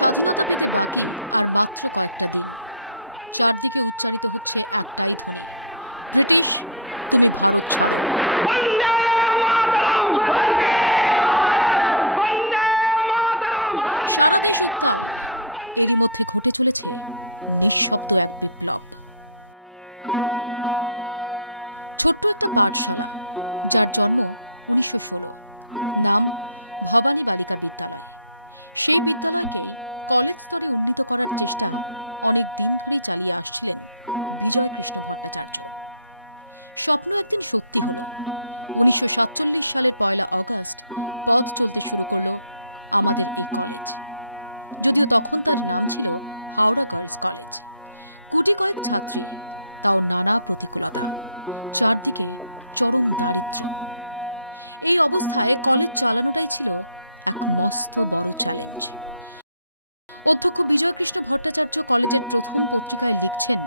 স্বাধীনতা পেতে বাকি আর মাত্র কয়েকটা দিন। চারদিকে উচ্চারিত হচ্ছে একটাই ধ্বনি, ব্রিটিশ তুমি ভারত ছাড়ো। সারা দেশ উত্তাল। এরই মধ্যে ঘটে চলেছে নিঃশব্দ এক বিপ্লব। ছোট্ট একটা পাঠশালা, যার জন্ম 1916, নাম ভবানী বালিকা বিদ্যালয়। সেই বিদ্যালয়কেই কলেজ স্তরে উন্নীত করার চেষ্টা অনেক দিন ধরেই চালিয়ে আসছিলেন বিজয় কৃষ্ণ ভট্টাচার্য। স্বপ্ন একদিন সত্যি হল। 1947 সালের 1 অগস্ট পথ চলতে শুরু করল আমাদের এই কলেজ। যদিও তখন তার নাম ছিল হাওড়া গার্লস কলেজ। কোটি কয়েক ছাত্রী, তাও নানা প্রতিকূলতা, চারদিকে চরম দারিদ্র্য। এই অবস্থায় কলেজ চালানোটাই ছিল এক মস্ত বড় চ্যালেঞ্জ। অধ্যক্ষ বিজয়কৃষ্ণ ভট্টাচার্য কলেজের প্রথম পত্রিকায় লিখছেন,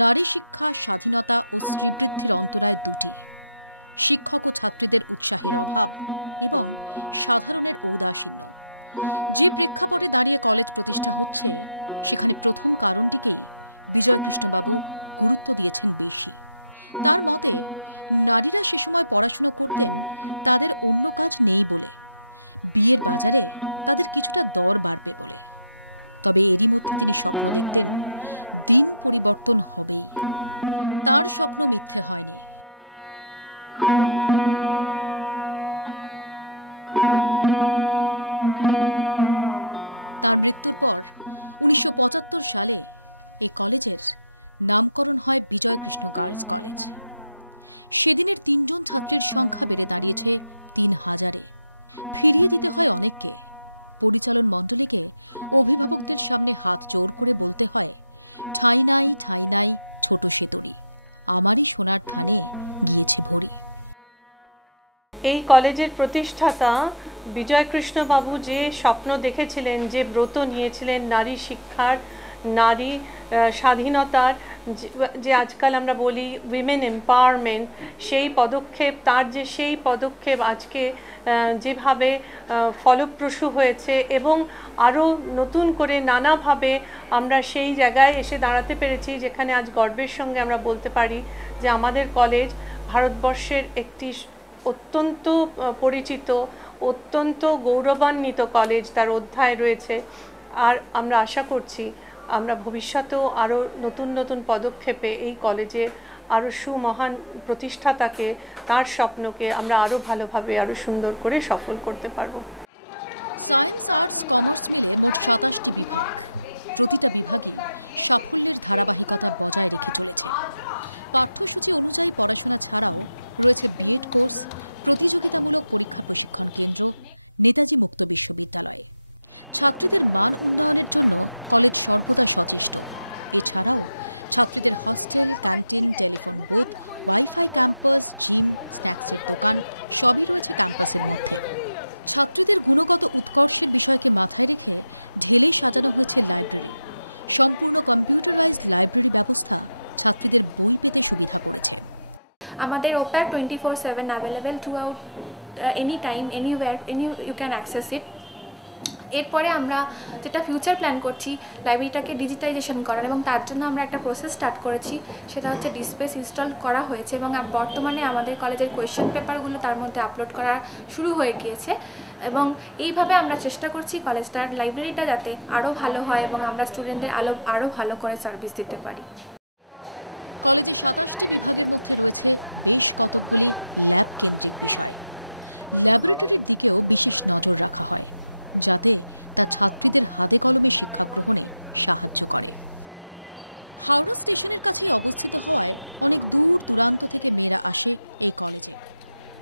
নারী শিক্ষা, স্বাধীনতা ও শ্রীবৃদ্ধির অন্তরায় দুটি, শিক্ষক ও ছাত্রীদের উৎসাহের অভাব এবং সাধারণের ঔদাসীন্য। যে প্রেক্ষাপটে দাঁড়িয়ে কলেজ প্রতিষ্ঠা হচ্ছে, সেখানে প্রথম কারণটিকেই বিজয়কৃষ্ণবাবু গুরুত্ব দিয়েছেন বেশি। তার মতে, নারীরা সে সময় পড়াশুনো করতেন তাদের অন্য কাজ নেই বলে, বিয়ের বাজারে তাদের কিছুটা দর বাড়বে বলে। তবে এরই মধ্যে তিনি স্বপ্ন দেখতেন দিন পরিবর্তন হবেই। তার স্বপ্ন মিথ্যে হয়নি। তার মৃত্যুর পর 1975 সালে এই কলেজের নামকরণ হয় বিজয়কৃষ্ণ গার্লস কলেজ। সেদিনের 3 জন ছাত্রীর সংখ্যা বেড়ে দাঁড়িয়েছে 3000-এ। ফিরিয়ে দিতে হয় অনেককে। পরিচালন মণ্ডলীকে অভিভাবকদের সামনে হাত জোর করে বলতে হয়, ঠাঁই নাই, ঠাঁই নাই ছোট সেতরি, আমারই সোনার ধানে গিয়েছে ভরি। এই কলেজের প্রতিষ্ঠাতা বিজয়কৃষ্ণবাবু যে স্বপ্ন দেখেছিলেন, যে ব্রত নিয়েছিলেন নারী শিক্ষার, নারী স্বাধীনতার, যে আজকাল আমরা বলি উইমেন এম্পাওয়ারমেন্ট, সেই পদক্ষেপ আজকে যেভাবে ফলপ্রসূ হয়েছে এবং আরও নতুন করে নানাভাবে আমরা সেই জায়গায় এসে দাঁড়াতে পেরেছি, যেখানে আজ গর্বের সঙ্গে আমরা বলতে পারি যে আমাদের কলেজ ভারতবর্ষের একটি অত্যন্ত পরিচিত, অত্যন্ত গৌরবান্বিত কলেজ, তার অধ্যায় রয়েছে। আর আমরা আশা করছি আমরা ভবিষ্যতেও আরও নতুন নতুন পদক্ষেপে এই কলেজের আরও সুমহান প্রতিষ্ঠাতাকে, তার স্বপ্নকে আমরা আরও ভালোভাবে, আরও সুন্দর করে সফল করতে পারব। সায়েন্স, আর্টস, কমার্স মিলে মোট 27টি বিভাগ। প্রতিটা বিভাগই সাফল্যের ধারাবাহিকতা বজায় রেখে চলেছে। পাঠ্যসূচি অনুযায়ী পড়াশোনা ছাড়াও রয়েছে বিএড কোর্স, প্রতিযোগিতামূলক পরীক্ষা প্রশিক্ষণ কেন্দ্র, নেতাজি মুক্ত বিশ্ববিদ্যালয়। ছাত্রীদের মান উন্নয়নের জন্য কলেজ সর্বদা সচেষ্ট। এছাড়াও ছাত্রীদের hostel, canteen, telephone booth, wifi campus, gym, স্ন্যাক্সের দোকান সবই রয়েছে ক্যাম্পাসের মধ্যে। ছাত্রীদের গুণগত উৎকর্ষের বিষয়কে মাথায় রেখে ঢেলে সাজানো হয়েছে লাইব্রেরি। সম্পূর্ণ কম্পিউটারাইজড লাইব্রেরি ব্যবস্থা ছাত্রীদের বই পেতে সুবিধা করেছে। আমাদের OPAC 24/7 available throughout, any time, anywhere, you can access it. এরপরে আমরা যেটা ফিউচার প্ল্যান করছি, লাইব্রেরিটাকে ডিজিটাইজেশন করার, এবং তার জন্য আমরা একটা প্রসেস স্টার্ট করেছি। সেটা হচ্ছে ডিসপ্লেস ইনস্টল করা হয়েছে এবং বর্তমানে আমাদের কলেজের কোয়েশ্চেন পেপারগুলো তার মধ্যে আপলোড করা শুরু হয়ে গিয়েছে। এবং এইভাবে আমরা চেষ্টা করছি কলেজটার লাইব্রেরিটা যাতে আরও ভালো হয় এবং আমরা স্টুডেন্টদের আরও ভালো করে সার্ভিস দিতে পারি। কলেজে 27টি বিভাগের মধ্যে রয়েছে বেশ কতকগুলি ল্যাব কেন্দ্রিক বিষয়। ল্যাবরেটরির দিকেও বিশেষ নজর রাখা হয়, যাতে তা ছাত্রীদের হাতে কলমে শিক্ষা গ্রহণে সাহায্য করে। হাওড়া স্টেশনের কাছেই অবস্থিত হওয়ায় অনেক দূর দূরান্ত থেকে মেয়েরা আসে এই কলেজে।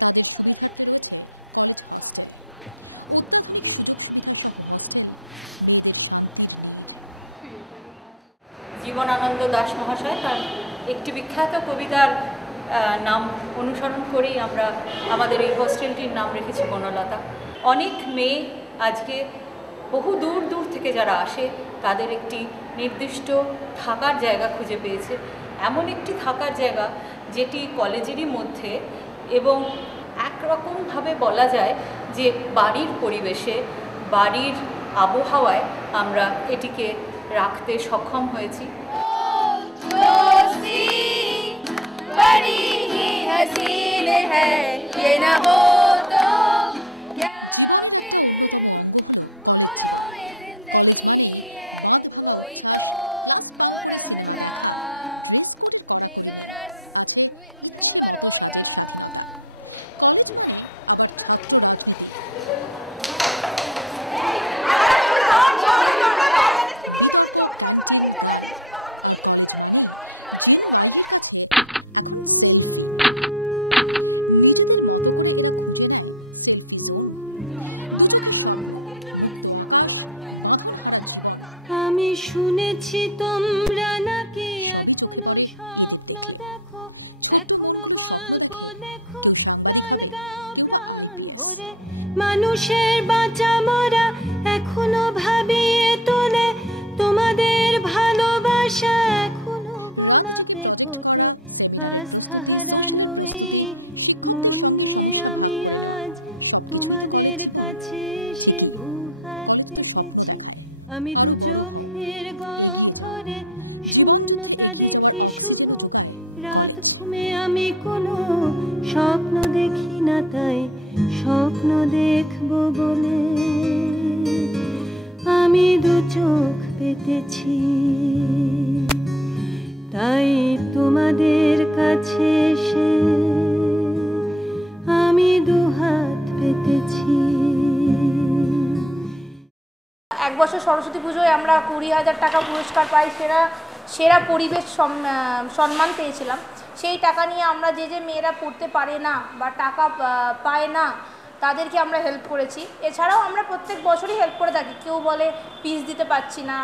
তাদের সুবিধার্থে রয়েছে কলেজ হস্টেল। অত্যাধুনিক সুযোগ সুবিধা সহ হস্টেল মেয়েদের শান্তির নীড়। জীবনানন্দ দাশ মহাশয় তার একটি বিখ্যাত কবিতার নাম অনুসরণ করেই আমরা আমাদের এই হোস্টেলটির নাম রেখেছি বনলতা। অনেক মেয়ে আজকে বহু দূর দূর থেকে যারা আসে, তাদের একটি নির্দিষ্ট থাকার জায়গা খুঁজে পেয়েছে। এমন একটি থাকার জায়গা যেটি কলেজেরই মধ্যে এবং একরকমভাবে বলা যায় যে বাড়ির পরিবেশে, বাড়ির আবহাওয়ায় আমরা এটিকে রাখতে সক্ষম হয়েছি। জীবনের একটা অন্যতম অঙ্গ হলো কলেজ জীবন। কলেজ মানেই বাঁধ ভাঙা উচ্ছ্বাস, ক্লাস বাঙ্ক করে সিনেমা দেখা, ড্রেস কোডের কড়াকড়ি নেই, আছে ইচ্ছে মতো সাজের স্বাধীনতা। কলেজ মানে আবার ছাত্র রাজনীতি, বিতর্ক, ক্যান্টিন, গান। আর কলেজ মানেই জেন ওয়াইয়ের কাছে এখন সেলফি। নিজেদের মতো করে এরা খুঁজে নেয় সেলফি জোন। দু চোখে স্বপ্ন, মুক্ত আকাশ, বাঁধন হারা জীবন। আমি শুনেছি তোমরা নাকি সবই চোখে পড়ে এদের দেখলে। ছোট্ট মনগুলো স্বপ্ন দেখে, কেউ সাংবাদিক হবে, কেউ বা আইপিএস। মানুষের বাঁচা মরা এখনো ভাবিয়ে তোলে তোমাদের ভালোবাসা। রাত জেগে প্রজেক্ট করা, সেমিনারের প্রস্তুতি, সোশ্যালের প্রস্তুতি, শিক্ষকদের সঙ্গে সমস্যা ভাগ করে নেওয়া, সবকিছুই তো কলেজ জীবন। ঠিকই, কলেজ তো স্বপ্ন দেখায়, আরো বড় হও, এগিয়ে যাও। জীবন যুদ্ধে এগিয়ে যাওয়ার অক্সিজেনও যোগায় কলেজ। আমি কোনো স্বপ্ন দেখি না, তাই স্বপ্ন দেখব বলে আমি দু চোখ পেতেছি, তাই তোমাদের কাছে এসে আমি দু হাত পেতেছি। এক বছর সরস্বতী পুজোয় আমরা 20,000 টাকা পুরস্কার পাই, সেরা পরিবেশ সম্মান পেয়েছিলাম। সেই টাকা নিয়ে আমরা যে মেয়েরা পড়তে পারে না বা টাকা পায় না তাদেরকে আমরা হেল্প করেছি। এছাড়াও আমরা প্রত্যেক বছরই হেল্প করে থাকি। কেউ বলে ফিস দিতে পারছি না,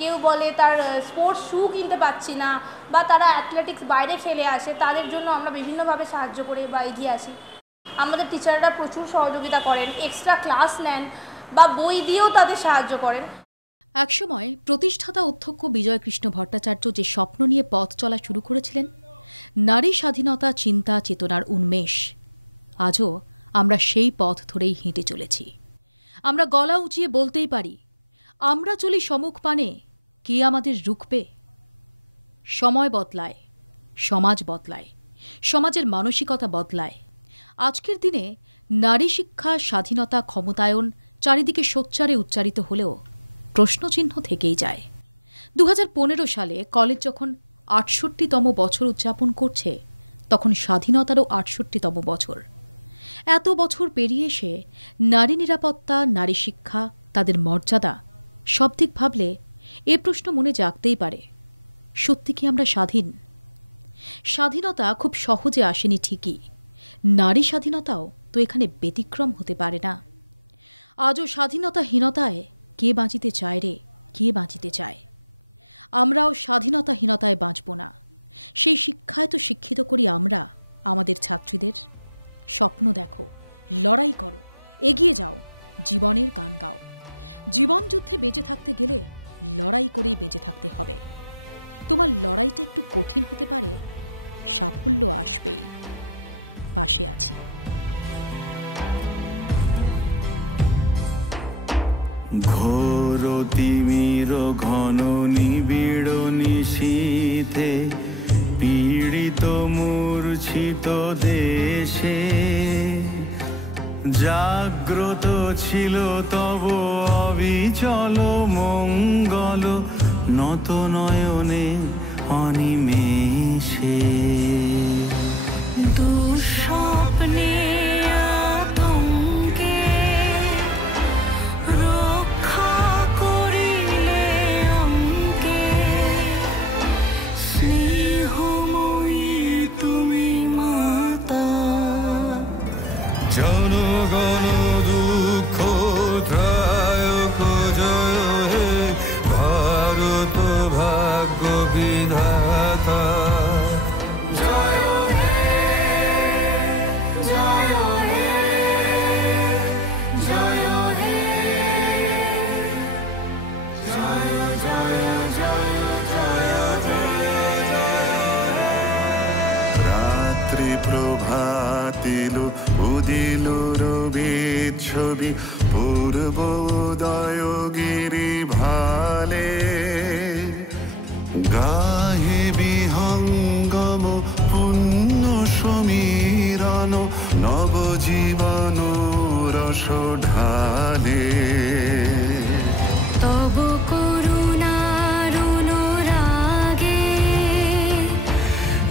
কেউ বলে তার স্পোর্টস শ্যু কিনতে পারছি না, বা তারা অ্যাথলেটিক্স বাইরে খেলে আসে, তাদের জন্য আমরা বিভিন্নভাবে সাহায্য করে বা এগিয়ে আসি। আমাদের টিচাররা প্রচুর সহযোগিতা করেন, এক্সট্রা ক্লাস নেন বা বই দিয়েও তাদের সাহায্য করেন। একসময় প্রতিষ্ঠাতা অধ্যক্ষ বিজয়কৃষ্ণ ভট্টাচার্য যে স্বপ্ন নিয়ে পথ চলা শুরু করেছিলেন, নারী স্বাধীনতা, চিন্তা, চেতনার উন্মেষ, আজও আমরা সেই পথ ধরেই হেঁটে চলেছি। আমরা গলা উঁচিয়ে বলতেই পারি, আমরা চলি সম্মুখ পানে, কে আমাদের রুখবে? সময় বদলায়, সমাজ বদলায়, সমাজের মানসিকতা বদলায়। আজকের দিনে নারী শিক্ষা, স্বাধীনতা, ক্ষমতায়ন চারিদিকে সোচ্চারে উচ্চারিত হলেও প্রশ্নচিহ্ন থেকেই যায়। 2015 সালে কলেজ যখন 68তম বছর উদযাপন করছে, তখন স্বাধীনতারও 68তম বছর। এত বছর পেরিয়ে এসে নারী নিরাপত্তা, নারী শিক্ষা, তাদের মর্যাদা সব দিক ভাবলে এ প্রশ্ন মনে জাগতেই পারে, সত্যি কি আমরা স্বাধীন? স্বাধীনতা খুব সহজে আসেনি ঠিকই, নারী স্বাধীনতাও তো এখানে ব্যতিক্রম হতে পারে না। আজও স্বাধীনতাহীনতায় কে বাঁচিতে চায় রে, কে বাঁচিতে চায়? আমরাও স্বাধীনতাহীনতায় বাঁচব না। সেই শিক্ষায় তো শিক্ষিত করি আমরা আমাদের ছাত্রীদের। স্বপ্ন দেখো, লড়াই করো, এগিয়ে যাও, জীবনের গান গাও। জীবন যুদ্ধে বেঁচে থাকতে গেলে লড়াই করেই বেঁচে থাকতে হবে। তোমার লড়াইটা একটু কঠিন হতে পারে, সাফল্য আসবেই। পাশে আছি। ঘোর তিমির ঘন নিবিড় নিশীথে পীড়িত মূর্ছিত দেশে জাগ্রত ছিল তব অবিচল মঙ্গল নত নয়নে অনিমেষে। দুঃস্বপ্নে ছবি পূর্বোদয় গিরি ভালে গায়ে বিহঙ্গম পুণ্য সমীরণ নবজীবন রস ঢালে তব করুণার অনুরাগে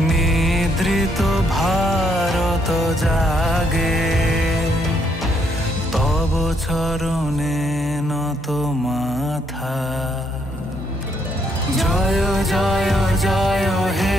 নিদ্রিত ভারত জাগে তব চরণে নত মাথা জয় জয় জয় হে